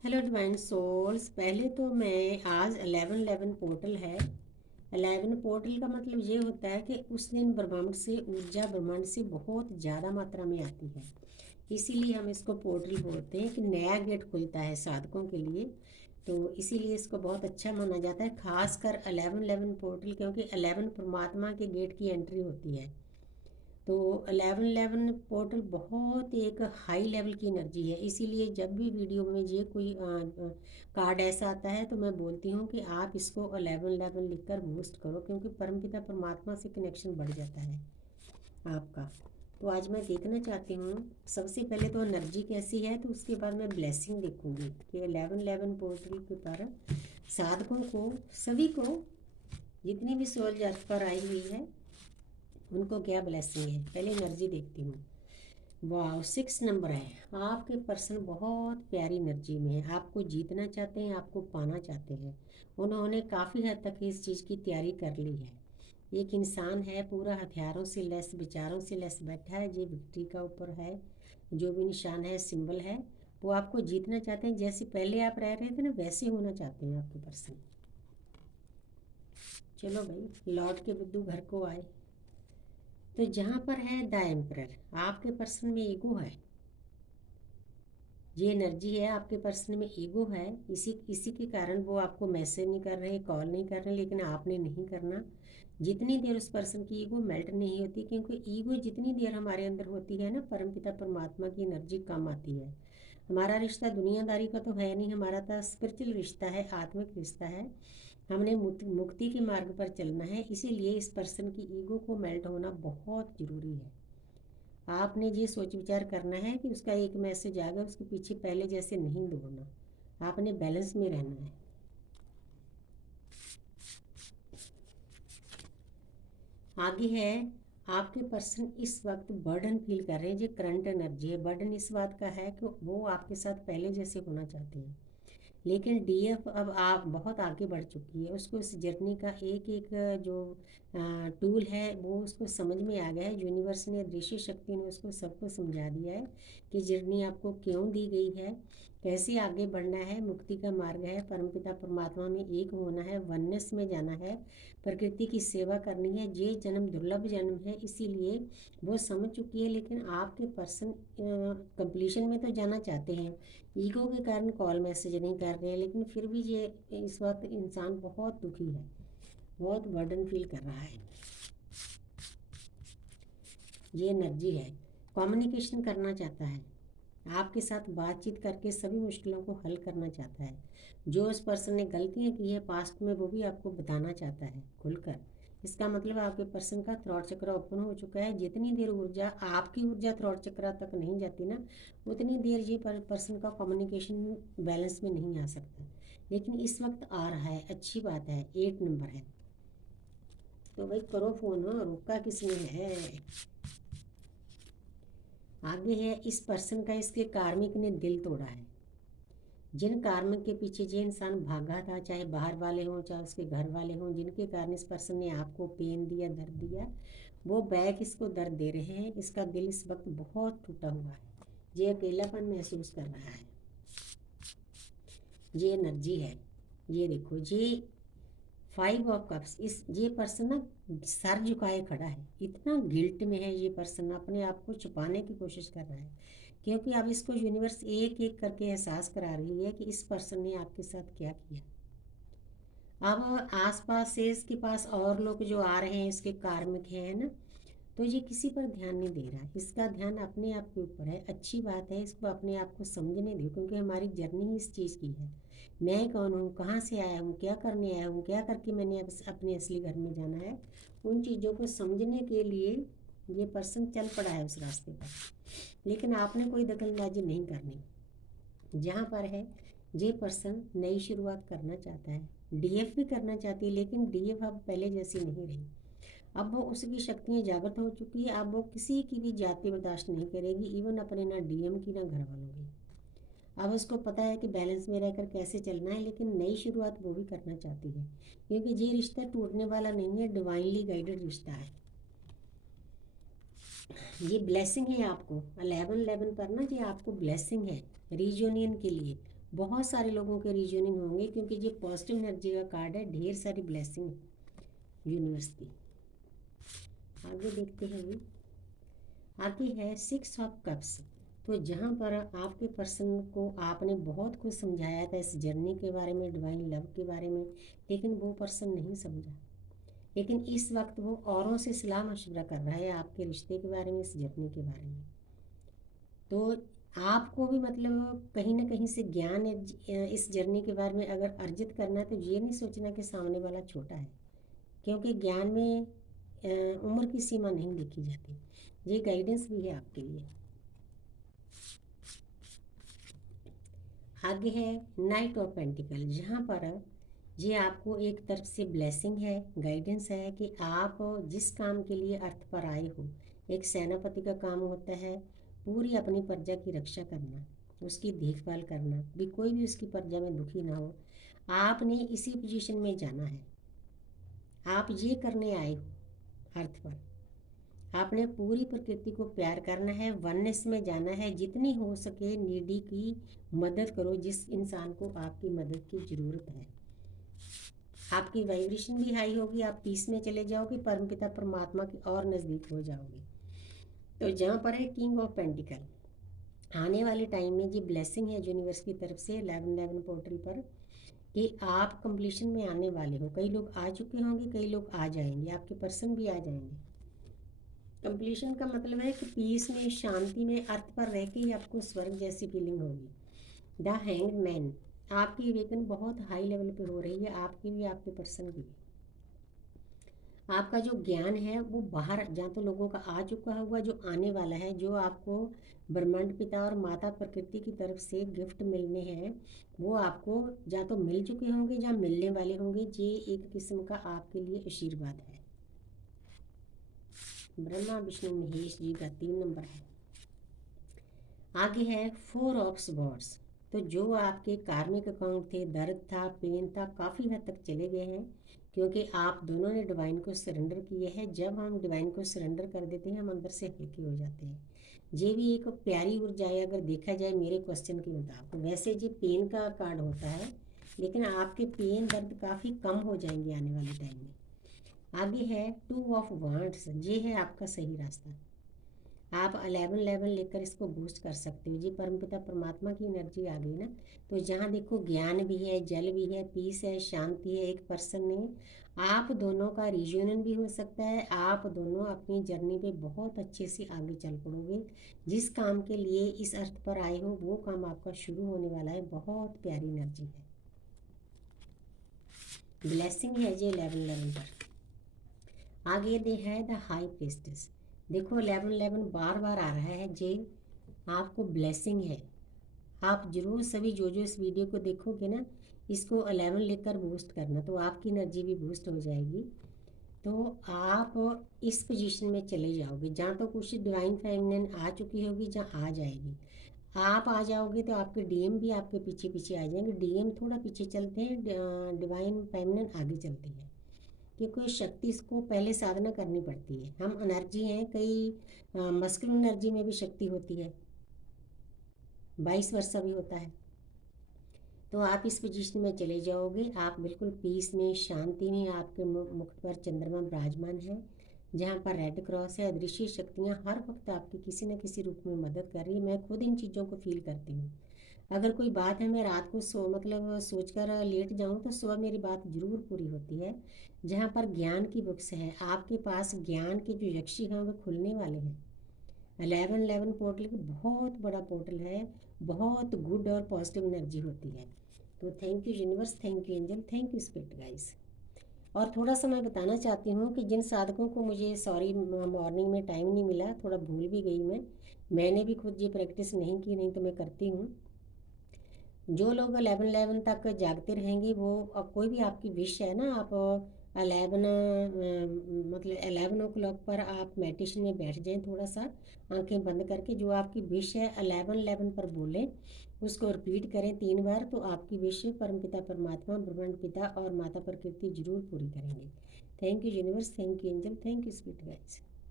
Hello divine souls. पहले तो मैं आज 11 पोर्टल है। 11 पोर्टल का मतलब ये होता है कि उस दिन ब्रह्मांड से ऊर्जा ब्रह्मांड से बहुत ज़्यादा मात्रा में आती है। इसीलिए हम इसको पोर्टल बोलते हैं कि नया गेट खुलता है साधकों के लिए। तो इसीलिए इसको बहुत अच्छा माना जाता है, खासकर 11 पोर्टल, क्योंकि 11 परमात्मा के गेट की एंट्री होती है। तो 11 पोर्टल बहुत एक हाई लेवल की एनर्जी है। इसीलिए जब भी वीडियो में ये कोई कार्ड ऐसा आता है तो मैं बोलती हूँ कि आप इसको 11 लिखकर बूस्ट करो, क्योंकि परमपिता परमात्मा से कनेक्शन बढ़ जाता है आपका। तो आज मैं देखना चाहती हूँ, सबसे पहले तो एनर्जी कैसी है, तो उसके बाद मैं ब्लेसिंग देखूंगी कि 11 पोर्टल के कारण साधकों को, सभी को, जितनी भी सोल जात पर आई हुई है उनको क्या ब्लेसिंग है। पहले एनर्जी देखती हूँ। वाह, 6 नंबर है। आपके पर्सन बहुत प्यारी एनर्जी में है, आपको जीतना चाहते हैं, आपको पाना चाहते हैं। उन्होंने काफ़ी हद तक इस चीज़ की तैयारी कर ली है। एक इंसान है पूरा हथियारों से लेस, विचारों से लेस बैठा है, जो विक्ट्री का ऊपर है, जो भी निशान है, सिंबल है, वो आपको जीतना चाहते हैं। जैसे पहले आप रह रहे थे ना, वैसे होना चाहते हैं आपके पर्सन। चलो भाई, लौट के बुद्धू घर को आए। तो जहाँ पर है द एम्परर, आपके पर्सन में ईगो है। ये एनर्जी है, आपके पर्सन में ईगो है। इसी इसी के कारण वो आपको मैसेज नहीं कर रहे, कॉल नहीं कर रहे, लेकिन आपने नहीं करना। जितनी देर उस पर्सन की ईगो मेल्ट नहीं होती, क्योंकि ईगो जितनी देर हमारे अंदर होती है ना, परमपिता परमात्मा की एनर्जी कम आती है। हमारा रिश्ता दुनियादारी का तो है नहीं, हमारा तो स्पिरिचुअल रिश्ता है, आत्मिक रिश्ता है। हमने मुक्ति के मार्ग पर चलना है। इसीलिए इस पर्सन की ईगो को मेल्ट होना बहुत ज़रूरी है। आपने ये सोच विचार करना है कि उसका एक मैसेज आ गया, उसके पीछे पहले जैसे नहीं दौड़ना, आपने बैलेंस में रहना है। आगे है, आपके पर्सन इस वक्त बर्डन फील कर रहे हैं। जो करंट एनर्जी है, बर्डन इस बात का है कि वो आपके साथ पहले जैसे होना चाहते हैं, लेकिन डीएफ अब आप बहुत आगे बढ़ चुकी है। उसको इस जर्नी का एक एक जो टूल है वो उसको समझ में आ गया है। यूनिवर्स ने, दृश्य शक्ति ने उसको सबको समझा दिया है कि जर्नी आपको क्यों दी गई है, कैसे आगे बढ़ना है। मुक्ति का मार्ग है, परमपिता परमात्मा में एक होना है, वननेस में जाना है, प्रकृति की सेवा करनी है। ये जन्म दुर्लभ जन्म है, इसीलिए वो समझ चुकी है। लेकिन आपके पर्सन कंप्लीशन में तो जाना चाहते हैं, ईगो के कारण कॉल मैसेज नहीं कर रहे हैं, लेकिन फिर भी ये इस वक्त इंसान बहुत दुखी है, बहुत बर्डन फील कर रहा है। ये एनर्जी है, कम्युनिकेशन करना चाहता है, आपके साथ बातचीत करके सभी मुश्किलों को हल करना चाहता है। जो उस पर्सन ने गलतियां की है पास्ट में, वो भी आपको बताना चाहता है खुलकर। इसका मतलब आपके पर्सन का थ्रॉट चक्र ओपन हो चुका है। जितनी देर ऊर्जा, आपकी ऊर्जा थ्रॉट चक्र तक नहीं जाती ना, उतनी देर ये पर्सन का कम्युनिकेशन बैलेंस में नहीं आ सकता। लेकिन इस वक्त आ रहा है, अच्छी बात है। 8 नंबर है, तो भाई करो फोन, रोका किसने है। आगे है, इस पर्सन का, इसके कार्मिक ने दिल तोड़ा है। जिन कार्मिक के पीछे जो इंसान भागा था, चाहे बाहर वाले हों चाहे उसके घर वाले हों, जिनके कारण इस पर्सन ने आपको पेन दिया, दर्द दिया, वो बैक इसको दर्द दे रहे हैं। इसका दिल इस वक्त बहुत टूटा हुआ है, ये अकेलापन महसूस कर रहा है। ये एनर्जी है, ये देखो, ये 5 ऑफ कप्स। इस ये पर्सन ना सर झुकाए खड़ा है, इतना गिल्ट में है। ये पर्सन अपने आप को छुपाने की कोशिश कर रहा है, क्योंकि अब इसको यूनिवर्स एक एक करके एहसास करा रही है कि इस पर्सन ने आपके साथ क्या किया। अब आसपास से इसके पास और लोग जो आ रहे हैं, इसके कार्मिक हैं ना, तो ये किसी पर ध्यान नहीं दे रहा है। इसका ध्यान अपने आप के ऊपर है। अच्छी बात है, इसको अपने आप को समझने दो, क्योंकि हमारी जर्नी ही इस चीज़ की है। मैं कौन हूँ, कहाँ से आया हूँ, क्या करने आया हूँ, क्या करके मैंने अब अपने असली घर में जाना है। उन चीज़ों को समझने के लिए ये पर्सन चल पड़ा है उस रास्ते पर, लेकिन आपने कोई दखलंदाजी नहीं करनी। जहाँ पर है, ये पर्सन नई शुरुआत करना चाहता है, डीएफ भी करना चाहती है, लेकिन डीएफ अब पहले जैसी नहीं रही। अब वो, उसकी शक्तियाँ जागृत हो चुकी है। अब वो किसी की भी जाति बर्दाश्त नहीं करेगी, इवन अपने ना डीएम की ना घर वालों की। अब उसको पता है कि बैलेंस में रहकर कैसे चलना है, लेकिन नई शुरुआत वो भी करना चाहती है, क्योंकि ये रिश्ता टूटने वाला नहीं है, डिवाइनली गाइडेड रिश्ता है। ये ब्लेसिंग है आपको 11 11 पर ना, ये आपको ब्लेसिंग है रीयूनियन के लिए। बहुत सारे लोगों के रीजनिंग होंगे, क्योंकि ये पॉजिटिव एनर्जी का कार्ड है, ढेर सारी ब्लेसिंग यूनिवर्स की। आगे देखते हैं भी, आगे है 6 ऑफ कप्स। तो जहाँ पर आपके पर्सन को आपने बहुत कुछ समझाया था इस जर्नी के बारे में, डिवाइन लव के बारे में, लेकिन वो पर्सन नहीं समझा। लेकिन इस वक्त वो औरों से सलाह मशवरा कर रहा है आपके रिश्ते के बारे में, इस जर्नी के बारे में। तो आपको भी मतलब कहीं ना कहीं से ज्ञान इस जर्नी के बारे में अगर अर्जित करना है, तो ये नहीं सोचना कि सामने वाला छोटा है, क्योंकि ज्ञान में उम्र की सीमा नहीं देखी जाती। ये गाइडेंस भी है आपके लिए। आगे है नाइट ऑफ पेंटिकल, जहाँ पर ये आपको एक तरफ से ब्लेसिंग है, गाइडेंस है कि आप जिस काम के लिए अर्थ पर आए हो, एक सेनापति का काम होता है पूरी अपनी प्रजा की रक्षा करना, उसकी देखभाल करना, भी कोई भी उसकी प्रजा में दुखी ना हो। आपने इसी पोजीशन में जाना है, आप ये करने आए हो अर्थ पर। आपने पूरी प्रकृति को प्यार करना है, वननेस में जाना है, जितनी हो सके नीडी की मदद करो, जिस इंसान को आपकी मदद की ज़रूरत है। आपकी वाइब्रेशन भी हाई होगी, आप पीस में चले जाओगे, परमपिता परमात्मा के और नज़दीक हो जाओगे। तो जहाँ पर है किंग ऑफ पेंटिकल, आने वाले टाइम में ये ब्लेसिंग है यूनिवर्स की तरफ से 11/11 पोर्टल पर, कि आप कंप्लीशन में आने वाले हो। कई लोग आ चुके होंगे, कई लोग आ जाएंगे, आपके पर्सन भी आ जाएंगे। कंप्लीशन का मतलब है कि पीस में, शांति में, अर्थ पर रह के ही आपको स्वर्ग जैसी फीलिंग होगी। द हैंग्ड मैन, आपकी वेकन बहुत हाई लेवल पे हो रही है, आपकी भी आपके पर्सन की भी। आपका जो ज्ञान है वो बाहर जहाँ तो लोगों का आ चुका होगा, जो आने वाला है, जो आपको ब्रह्मांड पिता और माता प्रकृति की तरफ से गिफ्ट मिलने हैं, वो आपको जहाँ तो मिल चुके होंगे, जहाँ मिलने वाले होंगे। ये एक किस्म का आपके लिए आशीर्वाद है। ब्रह्मा विष्णु महेश जी का 3 नंबर है। आगे है 4 ऑफ स्वॉर्ड्स। तो जो आपके कार्मिक अकाउंट थे, दर्द था, पेन था, काफ़ी हद तक चले गए हैं, क्योंकि आप दोनों ने डिवाइन को सरेंडर किया है। जब हम डिवाइन को सरेंडर कर देते हैं, हम अंदर से हल्के हो जाते हैं। ये भी एक प्यारी ऊर्जा है अगर देखा जाए मेरे क्वेश्चन के मुताबिक। वैसे ये पेन का कार्ड होता है, लेकिन आपके पेन दर्द काफ़ी कम हो जाएंगे आने वाले टाइम में। आगे है 2 ऑफ वांड्स, ये है आपका सही रास्ता। आप 11/11 लेकर इसको बूस्ट कर सकते हो। जी परमपिता परमात्मा की एनर्जी आ गई ना। तो जहाँ देखो ज्ञान भी है, जल भी है, पीस है, शांति है, एक पर्सन ने आप दोनों का रियूनियन भी हो सकता है। आप दोनों अपनी जर्नी पे बहुत अच्छे से आगे चल पड़ोगे। जिस काम के लिए इस अर्थ पर आए हो, वो काम आपका शुरू होने वाला है। बहुत प्यारी एनर्जी है, ब्लेसिंग है जी 11/11 पर। आगे दे है द हाई प्रीस्टेस। देखो 11/11 बार बार आ रहा है जे, आपको ब्लेसिंग है। आप जरूर सभी जो इस वीडियो को देखोगे ना, इसको 11 लेकर बूस्ट करना, तो आपकी एनर्जी भी बूस्ट हो जाएगी। तो आप इस पोजीशन में चले जाओगे जहाँ तो कुछ डिवाइन फेमिनिन आ चुकी होगी, जहाँ आ जाएगी। आप आ जाओगे तो आपके डीएम भी आपके पीछे पीछे आ जाएंगे। डीएम थोड़ा पीछे चलते हैं, डिवाइन फेमिनिन आगे चलती है, क्योंकि शक्ति इसको पहले साधना करनी पड़ती है। हम एनर्जी हैं, कई मस्कुलिन एनर्जी में भी शक्ति होती है, 22 वर्षा भी होता है। तो आप इस पोजीशन में चले जाओगे, आप बिल्कुल पीस में, शांति में, आपके मुख पर चंद्रमा विराजमान है, जहाँ पर रेड क्रॉस है। अदृश्य शक्तियाँ हर वक्त आपकी किसी न किसी रूप में मदद कर रही है। मैं खुद इन चीज़ों को फील करती हूँ। अगर कोई बात है, मैं रात को सोच कर लेट जाऊँ, तो सुबह मेरी बात जरूर पूरी होती है। जहाँ पर ज्ञान की बुक्स है, आपके पास ज्ञान के जो यक्षी हैं वो खुलने वाले हैं। 11/11 पोर्टल की बहुत बड़ा पोर्टल है, बहुत गुड और पॉजिटिव एनर्जी होती है। तो thank you universe, thank you angel, thank you spirit guys. और थोड़ा सा मैं बताना चाहती हूँ कि जिन साधकों को, मुझे सॉरी मॉर्निंग में टाइम नहीं मिला, थोड़ा भूल भी गई मैंने भी खुद ये प्रैक्टिस नहीं की, नहीं तो मैं करती हूँ। जो लोग 11/11 तक जागते रहेंगे, वो कोई भी आपकी विश है ना, आप 11 मतलब 11 o'clock पर आप मेडिटेशन में बैठ जाएं, थोड़ा सा आंखें बंद करके। जो आपकी विश है 11/11 पर बोलें, उसको रिपीट करें 3 बार, तो आपकी विश परमपिता परमात्मा, ब्रह्मांड पिता और माता प्रकृति जरूर पूरी करेंगे। Thank you universe, thank you angel, thank you spirit guides.